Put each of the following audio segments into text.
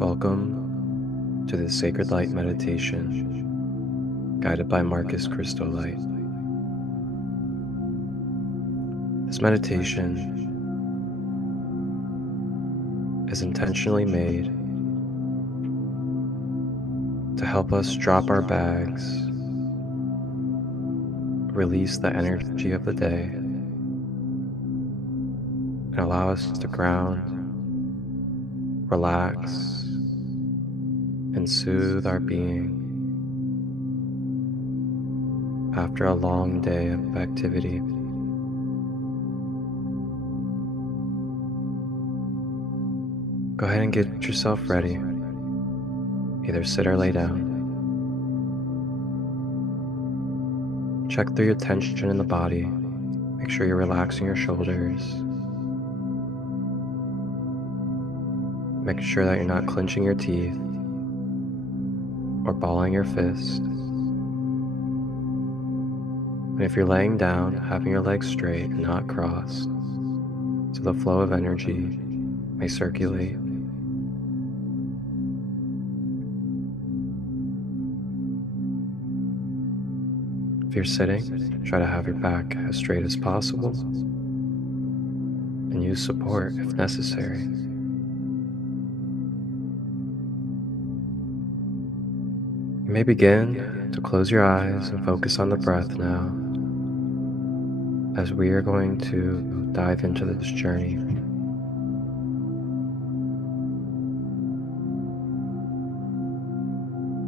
Welcome to the Sacred Light Meditation, guided by Christolight. This meditation is intentionally made to help us drop our bags, release the energy of the day, and allow us to ground, relax, and soothe our being after a long day of activity. Go ahead and get yourself ready. Either sit or lay down. Check through your tension in the body. Make sure you're relaxing your shoulders. Make sure that you're not clenching your teeth or balling your fist. And if you're laying down, having your legs straight and not crossed, so the flow of energy may circulate. If you're sitting, try to have your back as straight as possible and use support if necessary. You may begin to close your eyes and focus on the breath now, as we are going to dive into this journey.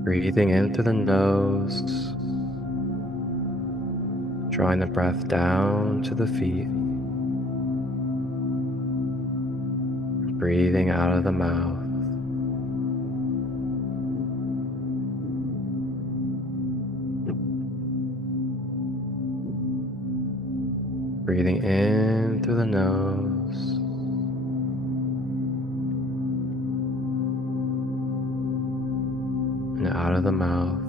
Breathing in through the nose, drawing the breath down to the feet, breathing out of the mouth. Breathing in through the nose, and out of the mouth.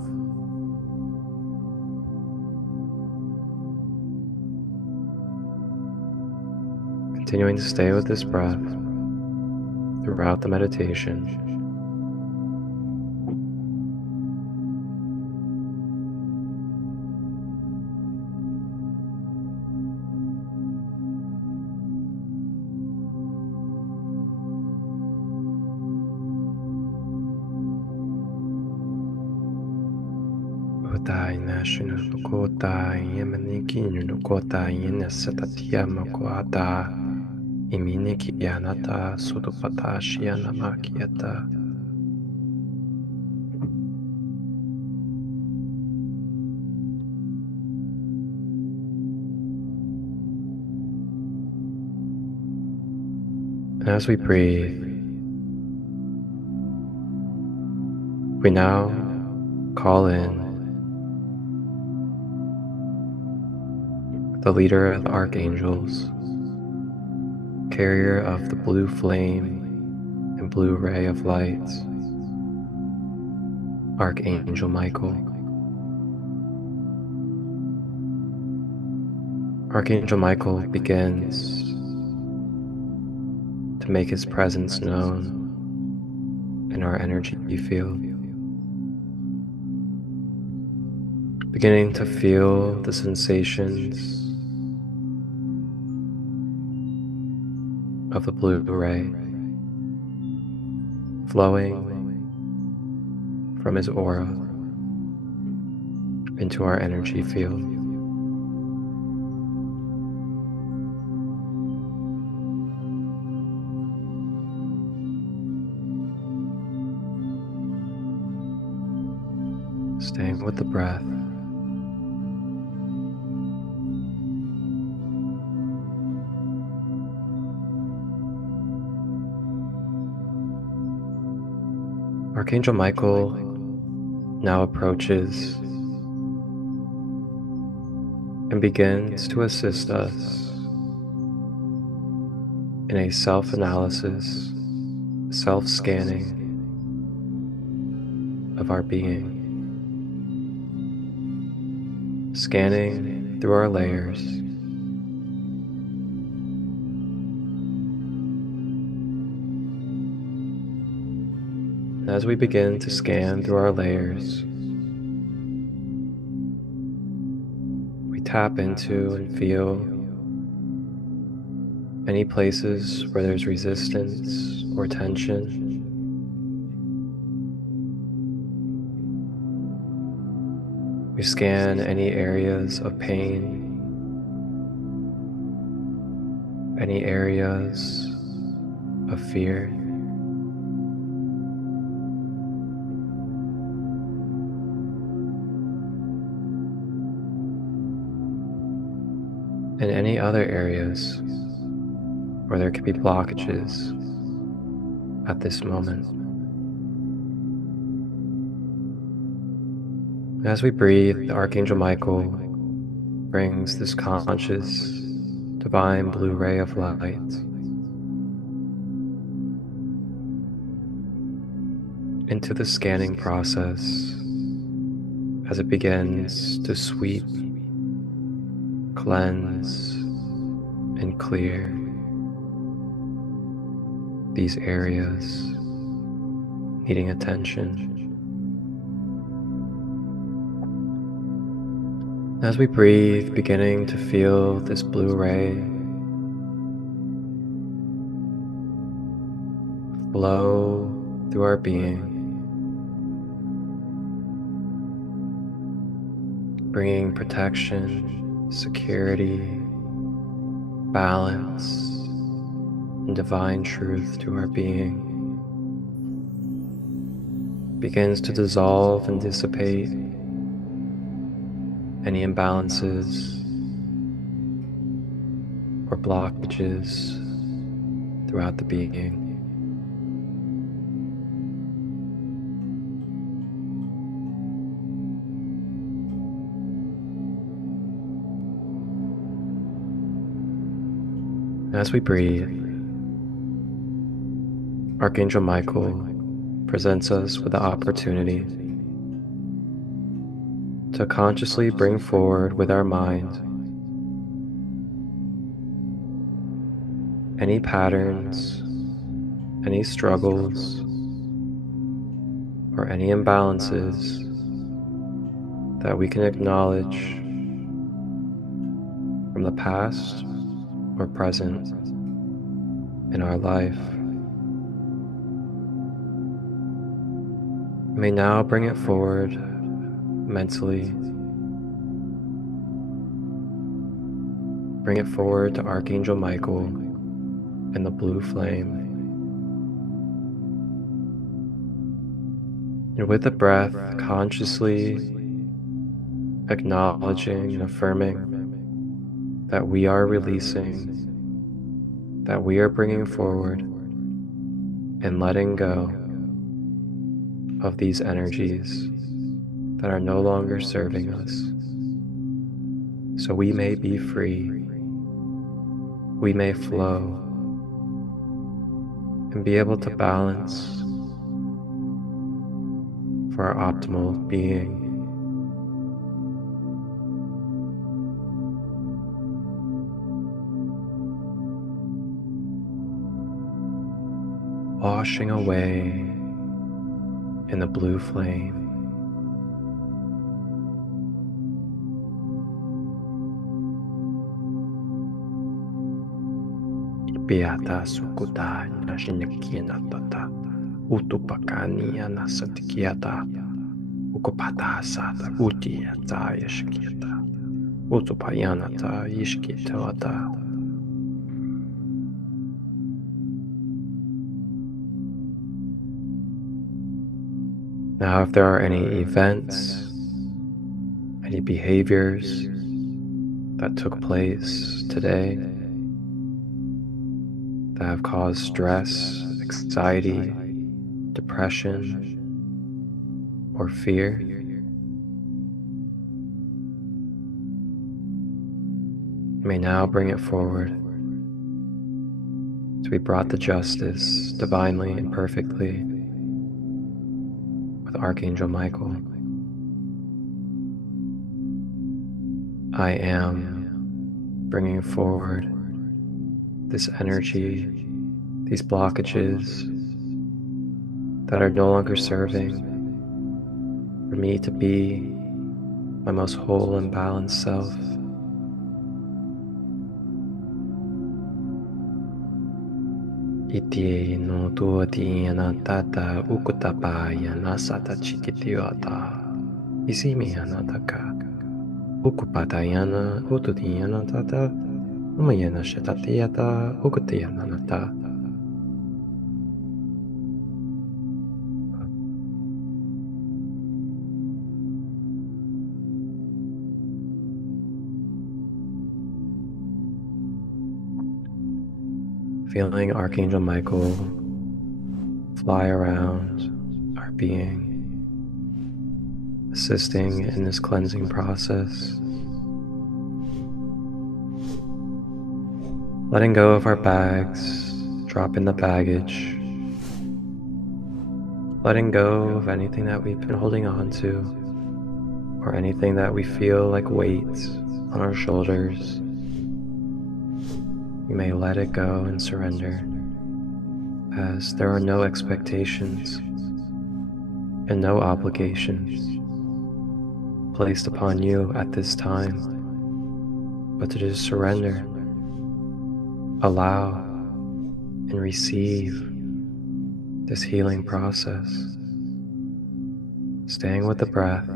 Continuing to stay with this breath throughout the meditation. And as we breathe, we now call in the leader of the archangels, carrier of the blue flame and blue ray of light, Archangel Michael. Archangel Michael begins to make his presence known in our energy field, beginning to feel the sensations of the blue ray flowing from his aura into our energy field. Staying with the breath. Archangel Michael now approaches and begins to assist us in a self-analysis, self-scanning of our being. Scanning through our layers, As we begin to scan through our layers, we tap into and feel any places where there's resistance or tension. We scan any areas of pain, any areas of fear. And any other areas where there could be blockages at this moment. As we breathe, Archangel Michael brings this conscious, divine blue ray of light into the scanning process as it begins to sweep, cleanse, and clear these areas needing attention. As we breathe, beginning to feel this blue ray flow through our being, bringing protection, security, balance, and divine truth to our being, begins to dissolve and dissipate any imbalances or blockages throughout the being. As we breathe, Archangel Michael presents us with the opportunity to consciously bring forward with our mind any patterns, any struggles, or any imbalances that we can acknowledge from the past or present in our life. We may now bring it forward mentally. Bring it forward to Archangel Michael and the blue flame. And with the breath, consciously acknowledging and affirming that we are releasing, that we are bringing forward and letting go of these energies that are no longer serving us, so we may be free, we may flow, and be able to balance for our optimal being. Washing away in the blue flame. Piata sukuta nashinakina tata utupakani anasatikiata ukupata sata utiata yashkiata utupayanata yishkitawata. Now, if there are any events, any behaviors that took place today that have caused stress, anxiety, depression, or fear, you may now bring it forward to be brought to justice divinely and perfectly with Archangel Michael. I am bringing forward this energy, these blockages, that are no longer serving for me to be my most whole and balanced self. Iti no tuati anatata ukutapa yanasata chikitiota isimi anataka ukupatayana ututiana tata umayana shatatiata ukutiyananata. Feeling Archangel Michael fly around our being, assisting in this cleansing process. Letting go of our bags, dropping the baggage, letting go of anything that we've been holding on to, or anything that we feel like weights on our shoulders. You may let it go and surrender, as there are no expectations and no obligations placed upon you at this time, but to just surrender, allow, and receive this healing process, staying with the breath.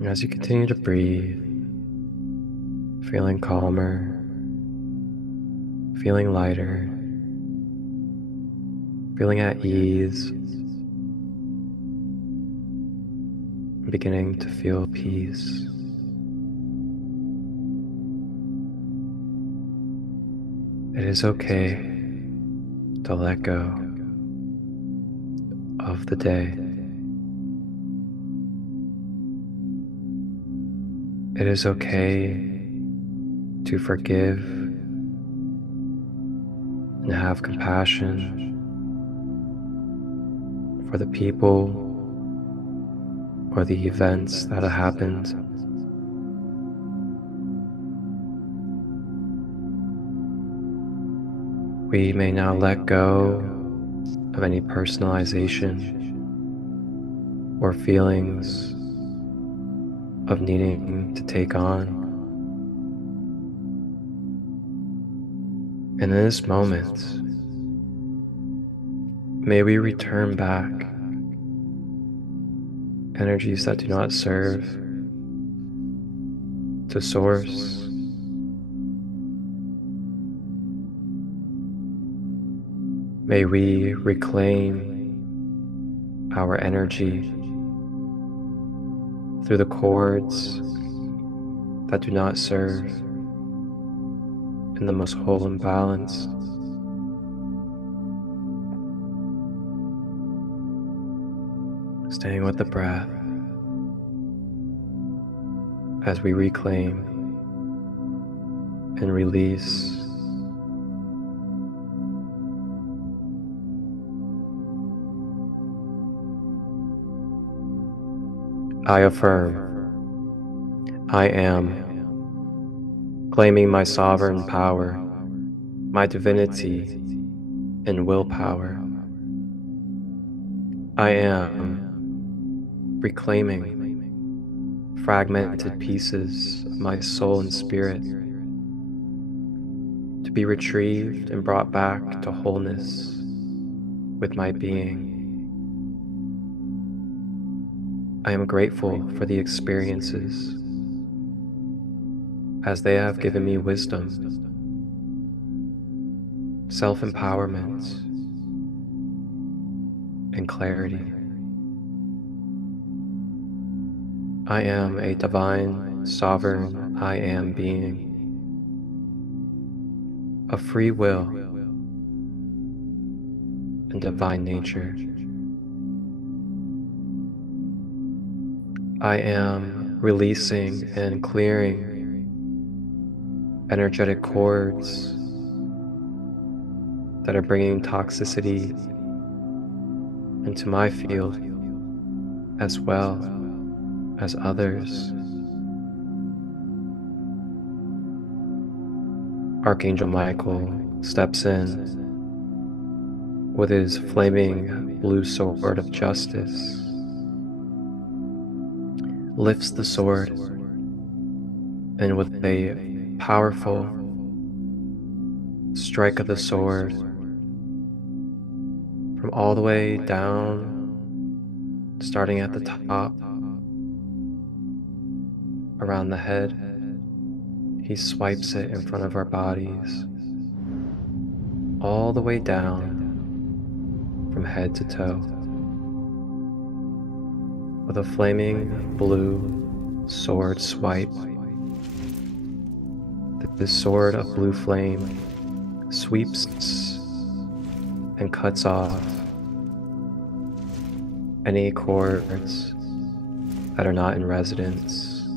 And as you continue to breathe, feeling calmer, feeling lighter, feeling at ease, beginning to feel peace. It is okay to let go of the day. It is okay to forgive and have compassion for the people or the events that have happened. We may now let go of any personalization or feelings of needing to take on. And in this moment, may we return back energies that do not serve to Source. May we reclaim our energy through the cords that do not serve in the most whole and balanced. Staying with the breath as we reclaim and release. I affirm, I am, claiming my sovereign power, my divinity, and willpower. I am reclaiming fragmented pieces of my soul and spirit to be retrieved and brought back to wholeness with my being. I am grateful for the experiences as they have given me wisdom, self-empowerment, and clarity. I am a divine, sovereign I am being, of free will and divine nature. I am releasing and clearing energetic cords that are bringing toxicity into my field as well as others. Archangel Michael steps in with his flaming blue sword of justice, lifts the sword, and with a powerful strike of the sword from all the way down, starting at the top, around the head, he swipes it in front of our bodies, all the way down from head to toe, with a flaming blue sword swipe. This sword of blue flame sweeps and cuts off any cords that are not in resonance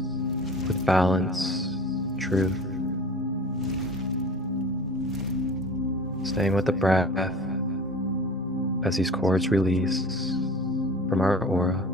with balance, truth. Staying with the breath as these cords release from our aura.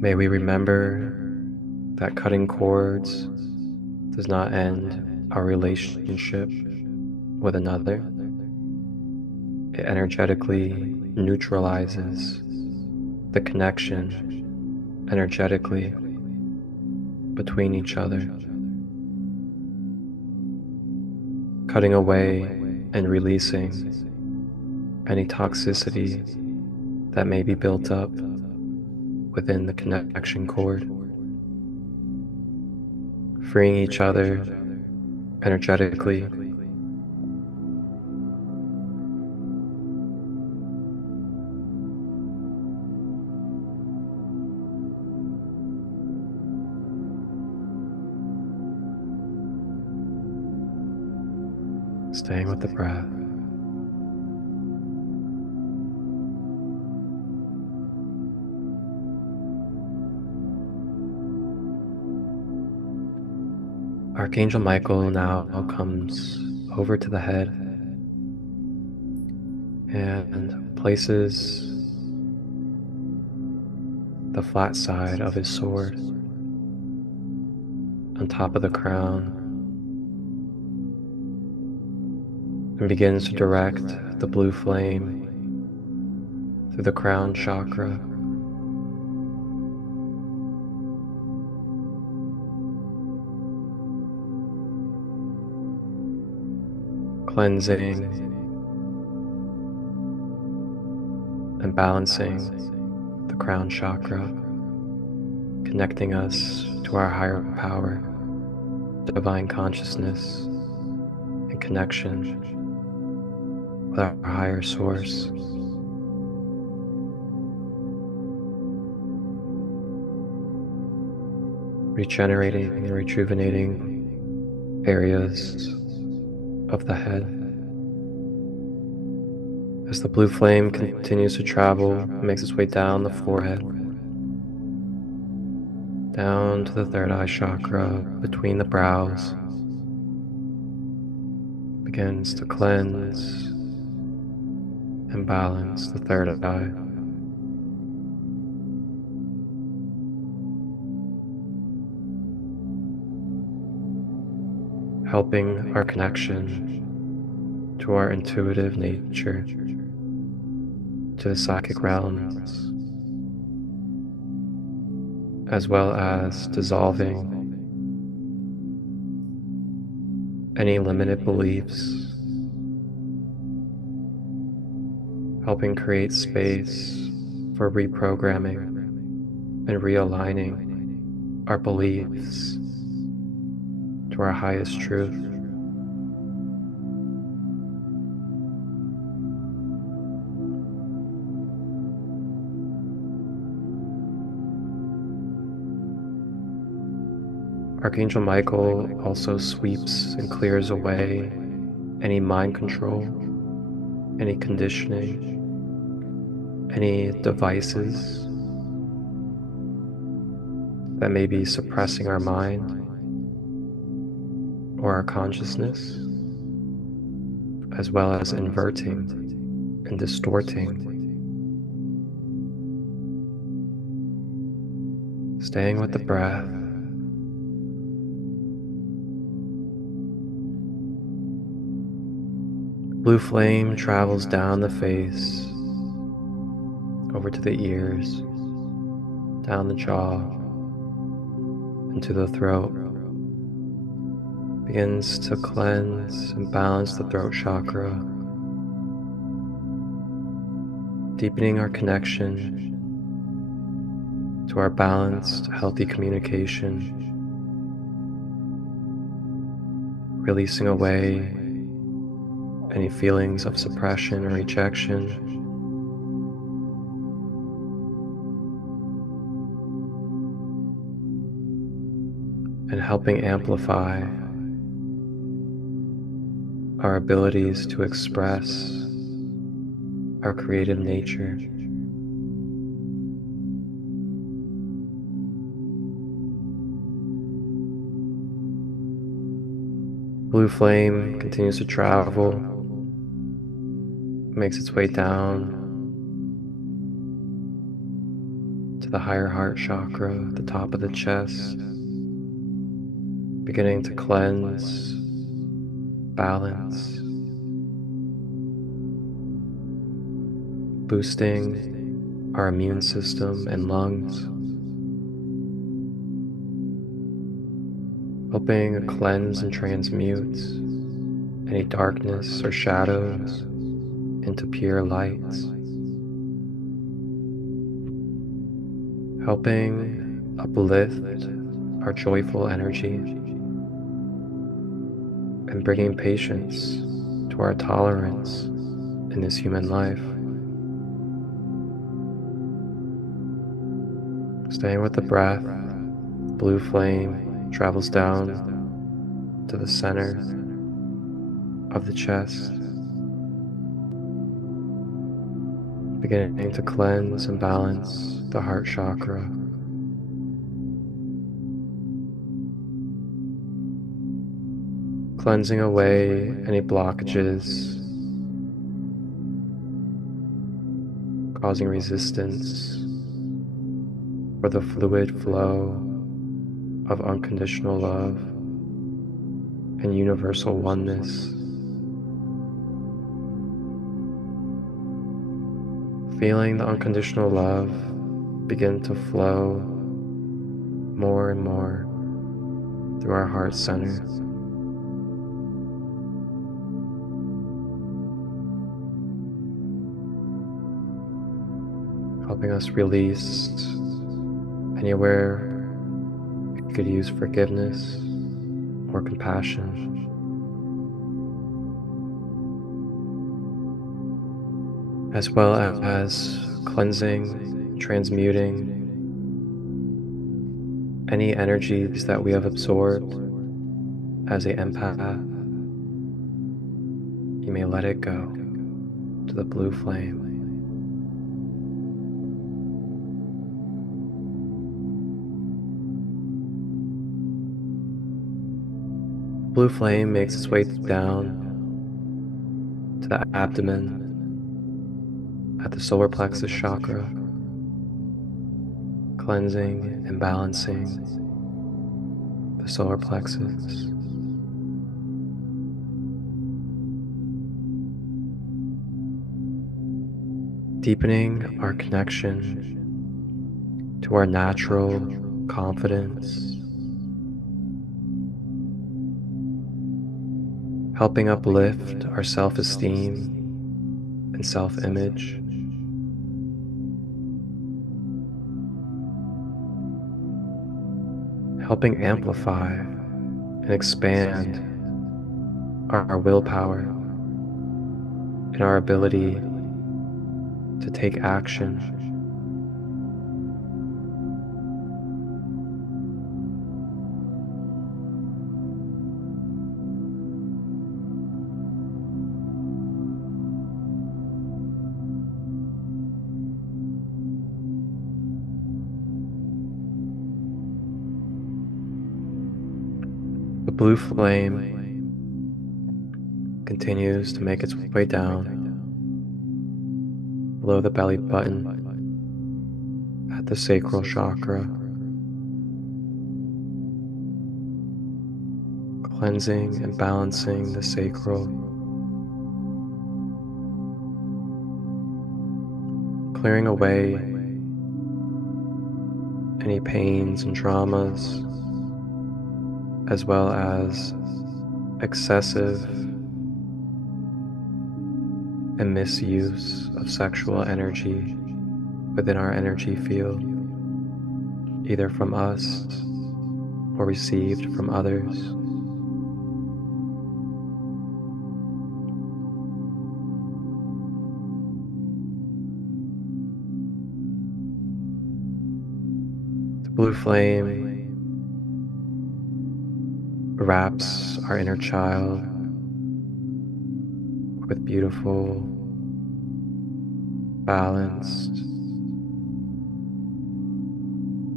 May we remember that cutting cords does not end our relationship with another. It energetically neutralizes the connection energetically between each other. Cutting away and releasing any toxicity that may be built up within the connection cord, freeing each other energetically, staying with the breath. Archangel Michael now comes over to the head and places the flat side of his sword on top of the crown and begins to direct the blue flame through the crown chakra, cleansing and balancing the crown chakra, connecting us to our higher power, divine consciousness, and connection with our higher source. Regenerating and rejuvenating areas of the head. As the blue flame continues to travel, it makes its way down the forehead, down to the third eye chakra between the brows, begins to cleanse and balance the third eye. Helping our connection to our intuitive nature, to the psychic realms, as well as dissolving any limited beliefs, helping create space for reprogramming and realigning our beliefs to our highest truth. Archangel Michael also sweeps and clears away any mind control, any conditioning, any devices that may be suppressing our mind or our consciousness, as well as inverting and distorting. Staying with the breath. Blue flame travels down the face, over to the ears, down the jaw, into the throat. Begins to cleanse and balance the throat chakra, deepening our connection to our balanced, healthy communication, releasing away any feelings of suppression or rejection, and helping amplify our abilities to express our creative nature. Blue flame continues to travel, makes its way down to the higher heart chakra at the top of the chest, beginning to cleanse, balance, boosting our immune system and lungs, helping cleanse and transmute any darkness or shadows into pure lights, helping uplift our joyful energy and bringing patience to our tolerance in this human life. Staying with the breath, blue flame travels down to the center of the chest, beginning to cleanse and balance the heart chakra. Cleansing away any blockages, causing resistance for the fluid flow of unconditional love and universal oneness. Feeling the unconditional love begin to flow more and more through our heart center. Helping us release anywhere we could use forgiveness or compassion. As well as cleansing, transmuting any energies that we have absorbed as an empath. You may let it go to the blue flame. Blue flame makes its way down to the abdomen at the solar plexus chakra, cleansing and balancing the solar plexus. Deepening our connection to our natural confidence, helping uplift our self-esteem and self-image. Helping amplify and expand our willpower and our ability to take action. blue flame continues to make its way down below the belly button at the sacral chakra, cleansing and balancing the sacral, clearing away any pains and traumas, as well as excessive and misuse of sexual energy within our energy field, either from us or received from others. The blue flame wraps our inner child with beautiful, balanced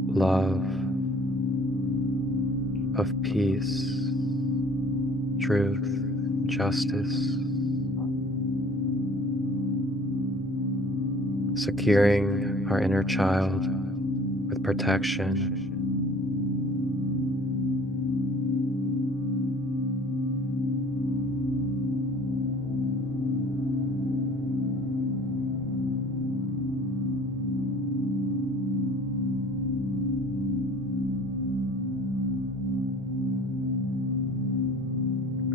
love of peace, truth, justice, securing our inner child with protection,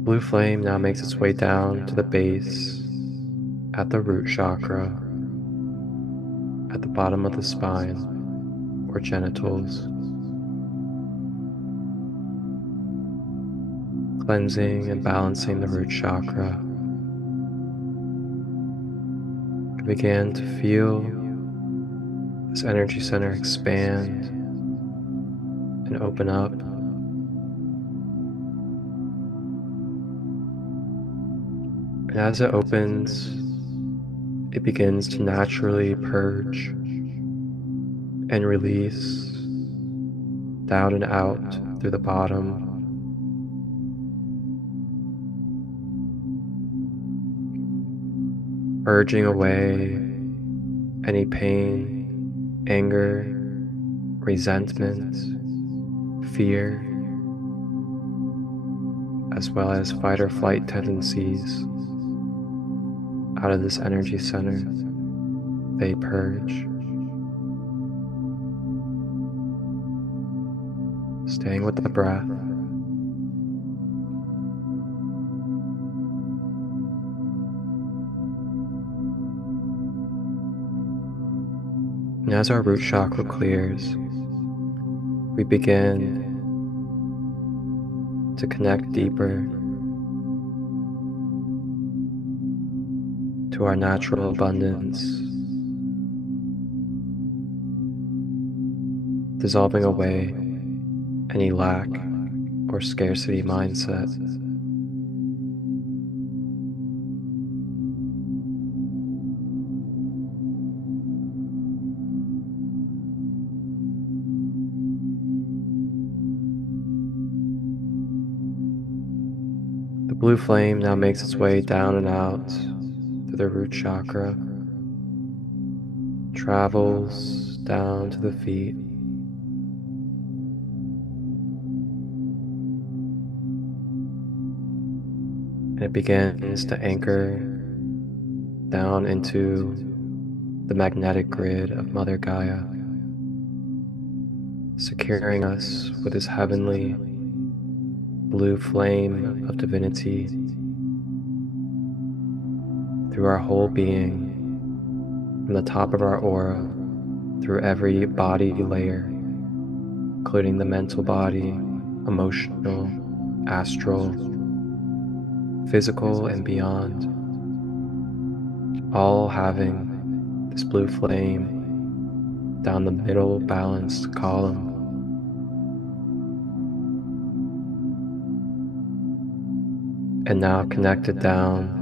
blue flame now makes its way down to the base at the root chakra, at the bottom of the spine or genitals, cleansing and balancing the root chakra. You begin to feel this energy center expand and open up. And as it opens, it begins to naturally purge and release down and out through the bottom. Purging away any pain, anger, resentment, fear, as well as fight or flight tendencies out of this energy center. They purge. Staying with the breath. And as our root chakra clears, we begin to connect deeper to our natural abundance, dissolving away any lack or scarcity mindset. The blue flame now makes its way down and out through the root chakra, travels down to the feet, and it begins to anchor down into the magnetic grid of Mother Gaia, securing us with this heavenly blue flame of divinity through our whole being, from the top of our aura, through every body layer, including the mental body, emotional, astral, physical, and beyond, all having this blue flame down the middle balanced column. And now connected down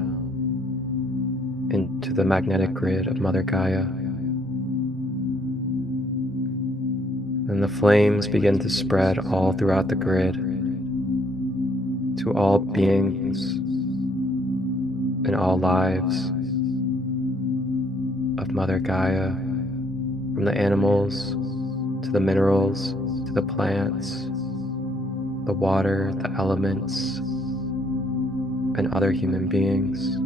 into the magnetic grid of Mother Gaia. And the flames begin to spread all throughout the grid, to all beings in all lives of Mother Gaia, from the animals to the minerals to the plants, the water, the elements, and other human beings.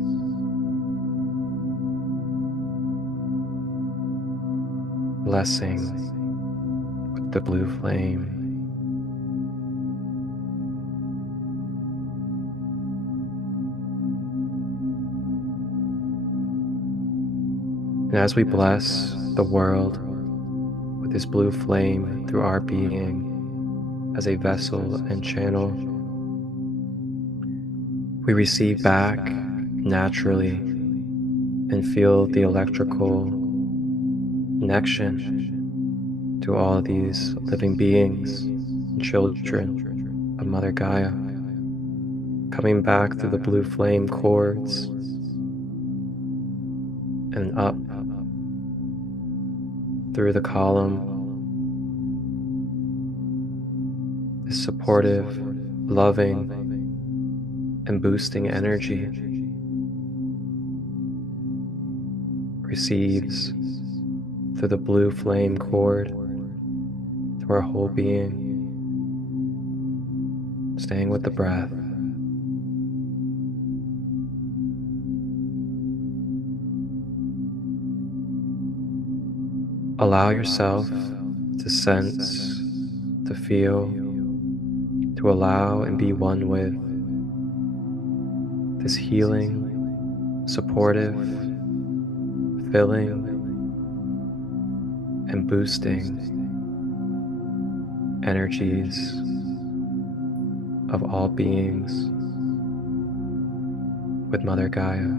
Blessing with the blue flame. And as we bless the world with this blue flame through our being as a vessel and channel, we receive back naturally and feel the electrical connection to all of these living beings and children of Mother Gaia, coming back through the blue flame cords and up through the column, this supportive, loving, and boosting energy receives through the blue flame cord to our whole being, staying with the breath. Allow yourself to sense, to feel, to allow and be one with this healing, supportive, filling, and boosting energies of all beings with Mother Gaia.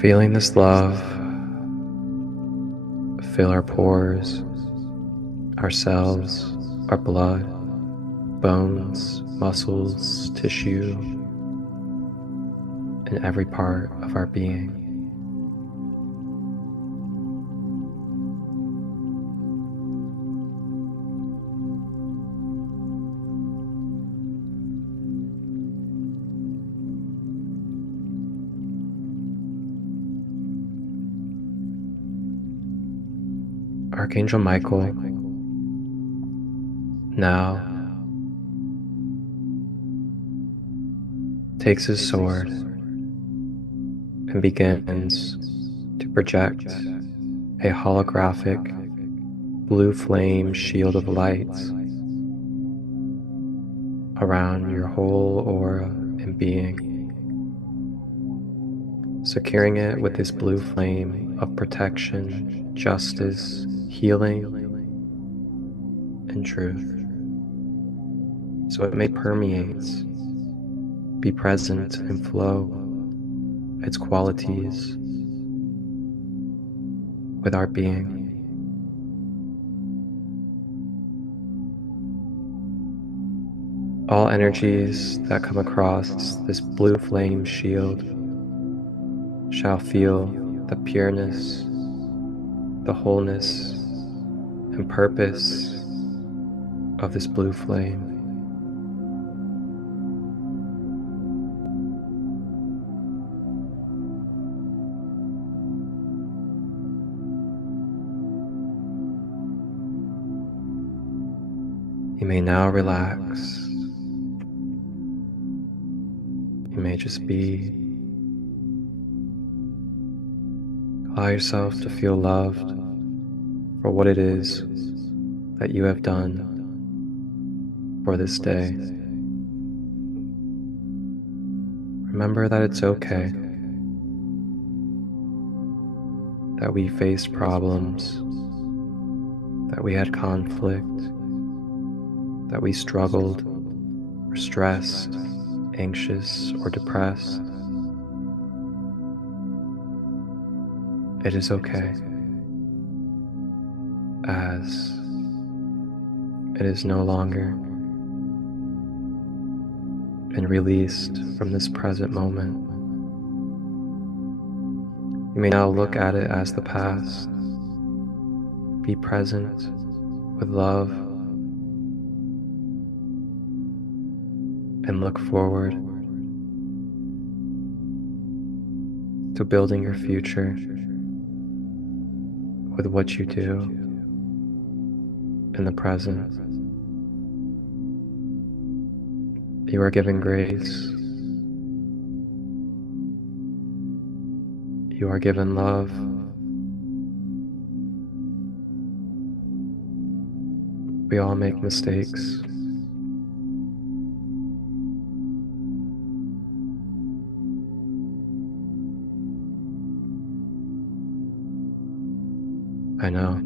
Feeling this love fill our pores, our cells, our blood, bones, muscles, tissue, and every part of our being. Archangel Michael now takes his sword and begins to project a holographic blue flame shield of light around your whole aura and being, securing it with this blue flame of protection, justice, healing, and truth, so it may permeate, be present, and flow its qualities with our being. All energies that come across this blue flame shield shall feel the pureness, the wholeness, and purpose of this blue flame. You may now relax. You may just be. Allow yourself to feel loved for what it is that you have done for this day. remember that it's okay that we faced problems, that we had conflict, that we struggled, or stressed, anxious, or depressed. It is okay, as it is no longer been released from this present moment. You may now look at it as the past. Be present with love and look forward to building your future with what you do in the present. You are given grace. You are given love. We all make mistakes. I know.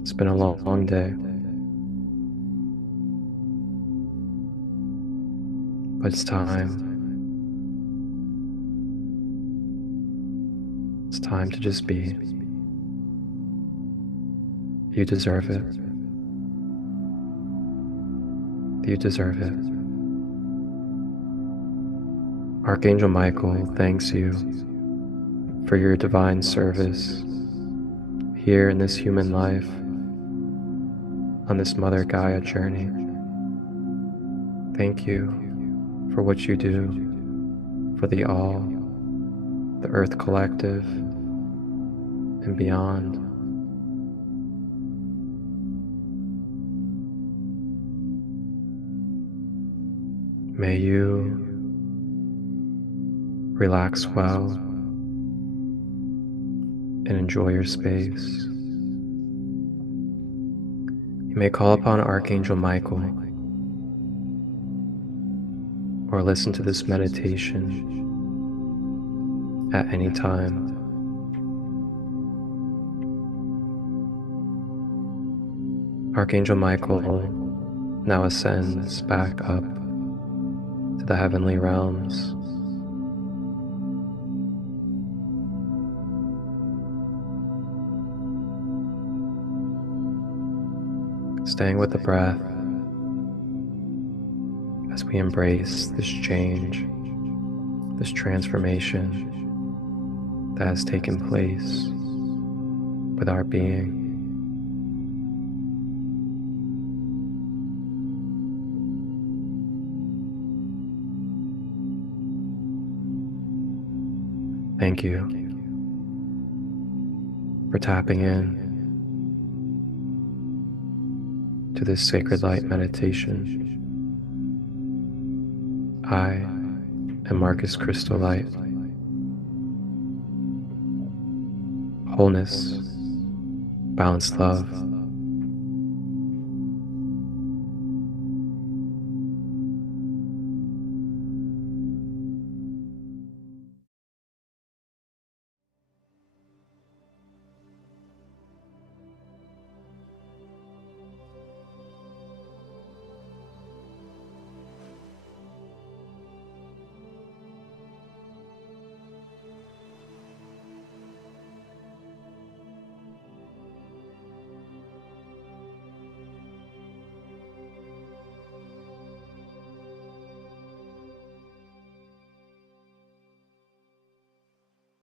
It's been a long day. But it's time. It's time to just be. You deserve it. You deserve it. Archangel Michael thanks you for your divine service here in this human life, on this Mother Gaia journey. Thank you for what you do for the All, the Earth Collective, and beyond. May you relax well and enjoy your space. You may call upon Archangel Michael or listen to this meditation at any time. Archangel Michael now ascends back up to the heavenly realms. Staying with the breath as we embrace this change, this transformation that has taken place with our being. Thank you for tapping in to this sacred light meditation. I am Marcus Christolight. Wholeness, balanced love,